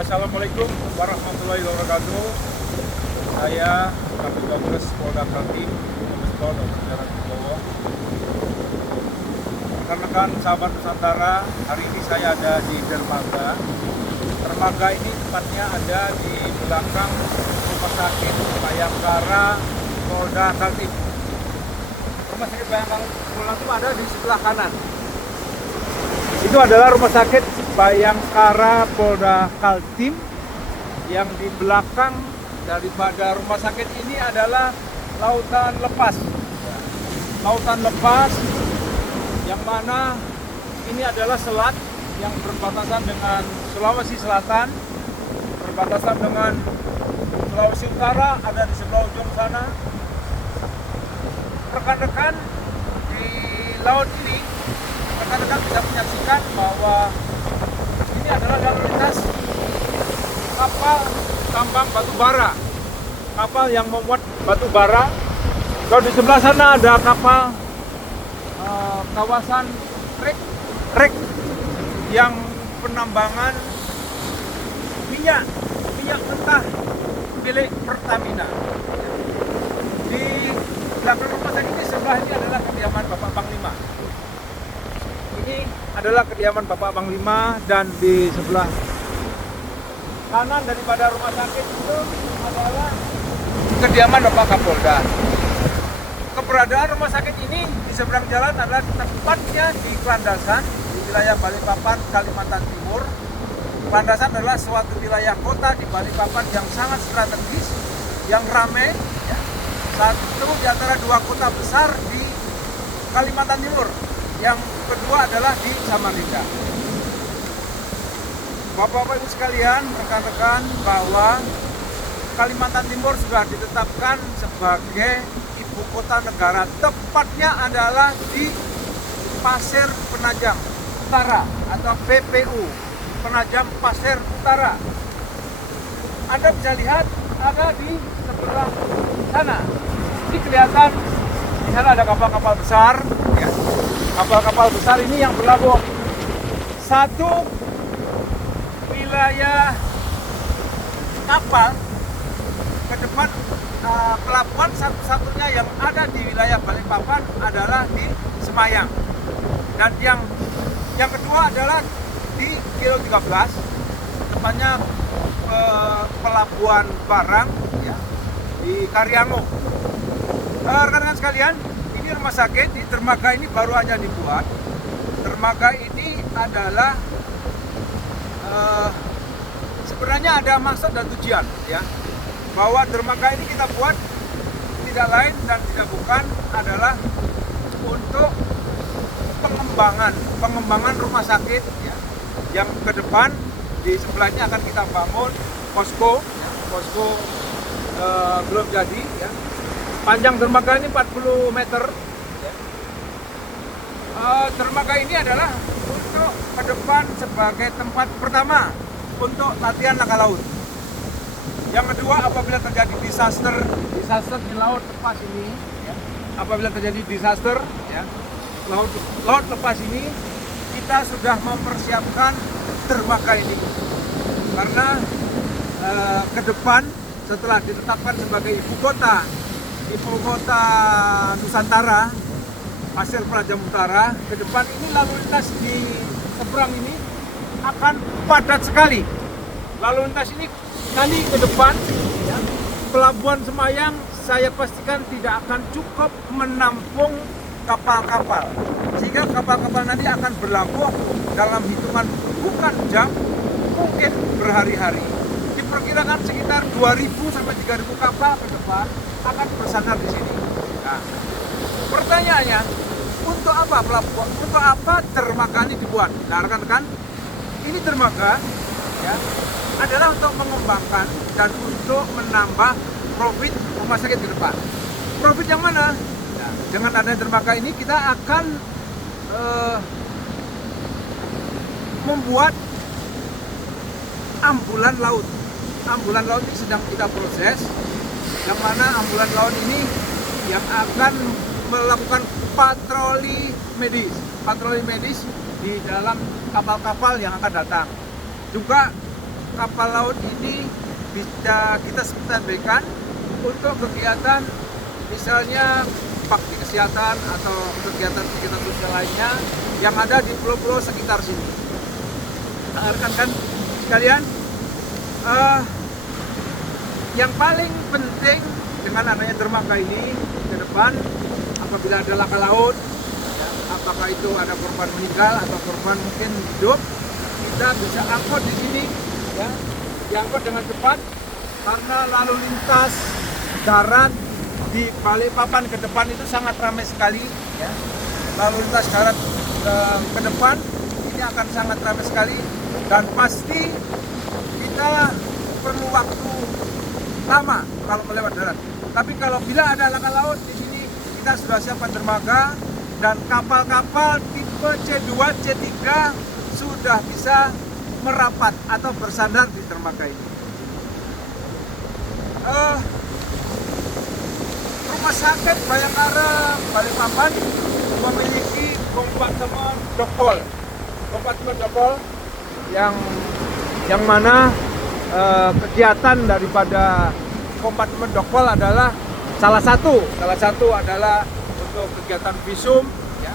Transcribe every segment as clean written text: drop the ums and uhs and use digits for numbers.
Assalamualaikum warahmatullahi wabarakatuh. Saya Kapolres Polda Kaltim, Kombes Pol Dr. Jarod Wibowo. Rekan-rekan sahabat Nusantara, hari ini saya ada di Dermaga. Dermaga ini tepatnya ada di belakang Rumah Sakit Bayangkara Polda Kaltim. Rumah Sakit Bayangkara Polda Kaltim ada di sebelah kanan. Itu adalah Rumah Sakit Bayangkara Polda Kaltim. Yang di belakang daripada rumah sakit ini adalah lautan lepas. Lautan lepas yang mana ini adalah selat yang berbatasan dengan Sulawesi Selatan, berbatasan dengan Sulawesi Utara, ada di sebelah ujung sana. Rekan-rekan di laut ini, rekan-rekan bisa menyaksikan bahwa ini adalah lalu lintas kapal tambang batu bara, kapal yang memuat batu bara. Kalau di sebelah sana ada kapal kawasan rek yang penambangan minyak mentah milik Pertamina. Di belakang rumah sakit ini sebelah ini adalah kediaman Bapak Panglima. Ini adalah kediaman Bapak Panglima, dan di sebelah kanan daripada rumah sakit itu adalah kediaman Bapak Kapolda. Keberadaan rumah sakit ini di seberang jalan adalah tepatnya di Landasan, di wilayah Balikpapan, Kalimantan Timur. Landasan adalah suatu wilayah kota di Balikpapan yang sangat strategis, yang ramai, ya. Satu di antara dua kota besar di Kalimantan Timur. Yang kedua adalah di Samarinda. Bapak-bapak ibu sekalian, rekan-rekan, bahwa Kalimantan Timur sudah ditetapkan sebagai ibu kota negara. Tepatnya adalah di Pasir Penajam Utara atau PPU, Penajam Pasir Utara. Anda bisa lihat ada di sebelah sana. Ini kelihatan di sana ada kapal-kapal besar. Ya. Kapal-kapal besar ini yang berlabuh. Satu wilayah kapal ke depan, pelabuhan satu-satunya yang ada di wilayah Balikpapan adalah di Semayang. Dan yang kedua adalah di Kilo 13, tepatnya pelabuhan barang, ya, di Karyango. Rekan-rekan sekalian, ini rumah sakit di dermaga ini baru aja dibuat. Dermaga ini adalah sebenarnya ada maksud dan tujuan, ya, bahwa dermaga ini kita buat tidak lain dan tidak bukan adalah untuk pengembangan rumah sakit, ya, yang ke depan di sebelahnya akan kita bangun posko, ya, posko belum jadi, ya. Panjang dermaga ini 40 meter. Ya. Dermaga ini adalah untuk ke depan sebagai tempat pertama untuk latihan laka laut. Yang kedua, apabila terjadi disaster di laut lepas ini, ya, apabila terjadi disaster, ya, laut lepas ini, kita sudah mempersiapkan dermaga ini. Karena ke depan setelah ditetapkan sebagai ibu kota Nusantara, Pasir Penajam Utara, ke depan ini lalu lintas di seberang ini akan padat sekali. Lalu lintas ini nanti ke depan, ya, pelabuhan Semayang saya pastikan tidak akan cukup menampung kapal-kapal, sehingga kapal-kapal nanti akan berlabuh dalam hitungan bukan jam, mungkin berhari-hari. Diperkirakan sekitar 2.000 sampai 3.000 kapal ke depan akan bersandar di sini. Nah, pertanyaannya, untuk apa pelabuhan? Untuk apa dermaga ini dibuat? Nah, rekan-rekan, ini dermaga, ya, adalah untuk mengembangkan dan untuk menambah profit rumah sakit ke depan. Profit yang mana? Nah, dengan adanya dermaga ini kita akan membuat ambulan laut. Ambulan laut ini sedang kita proses, yang mana ambulan laut ini yang akan melakukan patroli medis di dalam kapal-kapal yang akan datang. Juga kapal laut ini bisa kita standby-kan untuk kegiatan misalnya bakti kesehatan atau kegiatan-kegiatan sosial lainnya yang ada di pulau-pulau sekitar sini. Rekan-rekan sekalian, yang paling penting dengan adanya dermaga ini ke depan, apabila ada laka laut, ya, apakah itu ada korban meninggal atau korban mungkin hidup, kita bisa angkut di sini, ya, diangkut dengan cepat karena lalu lintas darat di Balikpapan ke depan itu sangat ramai sekali, ya. Lalu lintas darat ke depan ini akan sangat ramai sekali dan pasti kita perlu waktu lama kalau melewat darat. Tapi kalau bila ada laka laut di sini, kita sudah siapkan dermaga dan kapal-kapal tipe C2, C3 sudah bisa merapat atau bersandar di dermaga ini. Rumah sakit Bayangkara Balikpapan memiliki kompartemen dokpol. Kompartemen dokpol yang mana kegiatan daripada kompartemen dokpol adalah salah satu adalah untuk kegiatan visum, ya,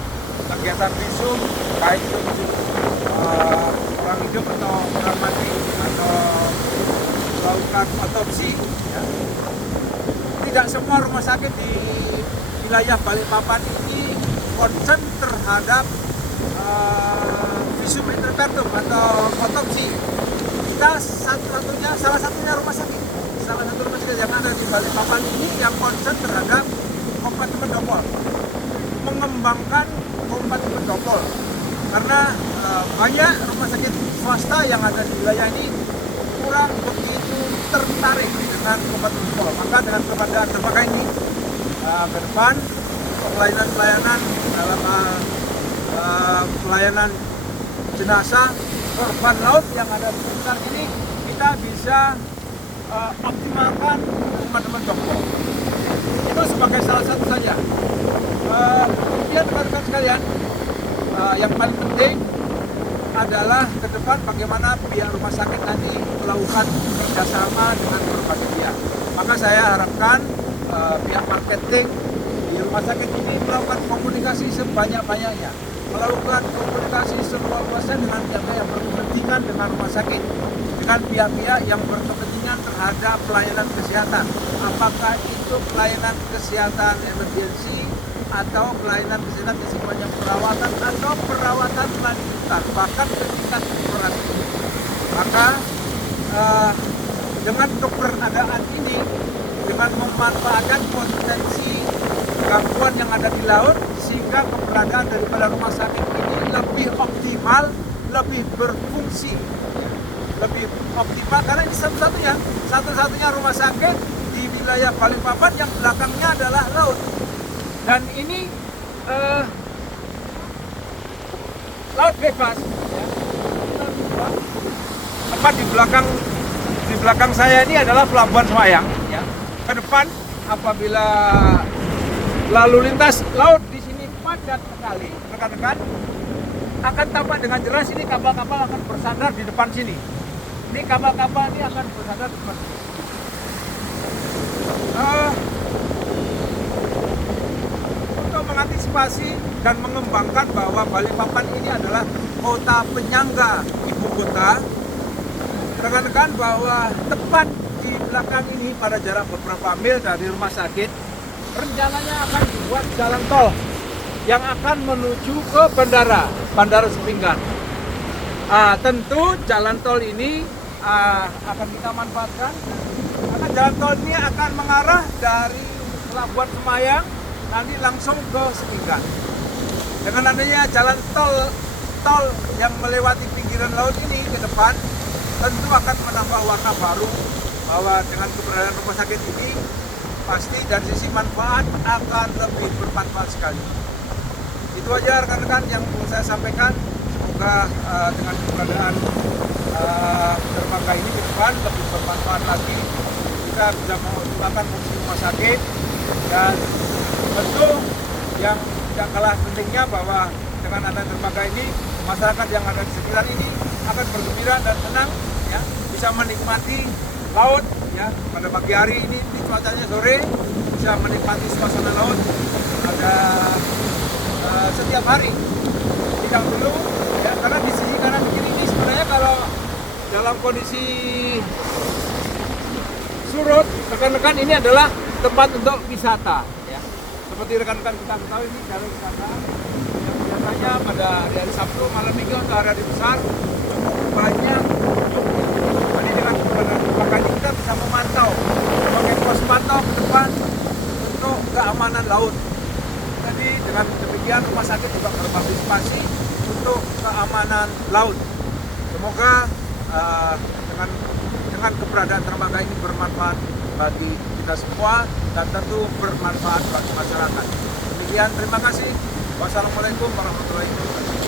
kegiatan visum baik itu orang hidup atau orang mati atau melakukan otopsi, ya. Tidak semua rumah sakit di wilayah Balikpapan ini concern terhadap visum interpretum atau otopsi. Kita salah satunya rumah sakit yang ada di Balikpapan ini yang concern terhadap kompartemen dokpol, mengembangkan kompartemen dokpol karena banyak rumah sakit swasta yang ada di wilayah ini kurang begitu tertarik dengan kompartemen dokpol. Maka dengan keberadaan dermaga ini ke depan pelayanan dalam pelayanan jenazah korban laut yang ada di sekitar sini kita bisa optimalkan kompartemen dokpol. Itu sebagai salah satu saja. Kemudian rekan-rekan sekalian, yang paling penting adalah ke depan bagaimana pihak rumah sakit nanti melakukan kerjasama dengan berbagai pihak. Maka saya harapkan pihak marketing di rumah sakit ini melakukan komunikasi sebanyak-banyaknya, melakukan komunikasi seluas-luasnya dengan pihak yang berkepentingan dengan rumah sakit, dengan pihak-pihak yang berkepentingan terhadap pelayanan kesehatan, apakah itu pelayanan kesehatan emergensi atau pelayanan kesehatan yang sifatnya perawatan atau perawatan lanjutan bahkan ke tingkat operasi. Maka dengan keberadaan ini, dengan memanfaatkan potensi gangguan yang ada di laut, sehingga keberadaan daripada rumah sakit ini lebih optimal, lebih berfungsi, lebih optimal karena ini satu-satunya rumah sakit di wilayah Balikpapan yang belakangnya adalah laut. Dan ini laut bebas, ya. Tepat di belakang saya ini adalah Pelabuhan Sembayang, ya. Ke depan apabila lalu lintas laut di sini padat sekali, rekan-rekan, akan tampak dengan jelas ini kapal-kapal akan bersandar di depan sini. Ini kapal-kapal ini akan bersandar di depan sini. Untuk mengantisipasi dan mengembangkan bahwa Balikpapan ini adalah kota penyangga ibu kota, rekan-rekan, bahwa tepat di belakang ini pada jarak beberapa mil dari rumah sakit, rencananya akan dibuat jalan tol yang akan menuju ke Bandara Sepinggan. Tentu jalan tol ini akan kita manfaatkan karena jalan tol ini akan mengarah dari Pelabuhan Sembayang nanti langsung ke Sepinggan. Dengan adanya jalan tol yang melewati pinggiran laut ini ke depan, tentu akan menambah warna baru bahwa dengan keberadaan rumah sakit ini pasti dari sisi manfaat akan lebih bermanfaat sekali. Itu aja rekan-rekan yang perlu saya sampaikan. Semoga dengan keberadaan dermaga ini ke depan lebih bermanfaat lagi, kita bisa mengoptimalkan fungsi rumah sakit, dan tentu yang tidak kalah pentingnya bahwa dengan adanya dermaga ini masyarakat yang ada di sekitar ini akan bergembira dan senang, ya, bisa menikmati laut ya pada pagi hari ini di cuacanya sore bisa menikmati suasana laut ada setiap hari tidak perlu ya karena di sisi kanan kiri ini sebenarnya kalau dalam kondisi surut rekan-rekan ini adalah tempat untuk wisata ya seperti rekan-rekan kita ketahui ini jalur wisata yang biasanya pada hari Sabtu malam minggu atau hari besar banyak. Jadi dengan makanya kita bisa memantau pakai pos pantau ke depan untuk keamanan laut. Jadi dengan demikian rumah sakit juga berpartisipasi untuk keamanan laut. Semoga dengan keberadaan dermaga ini bermanfaat bagi kita semua dan tentu bermanfaat bagi masyarakat. Demikian, terima kasih. Wassalamualaikum warahmatullahi wabarakatuh.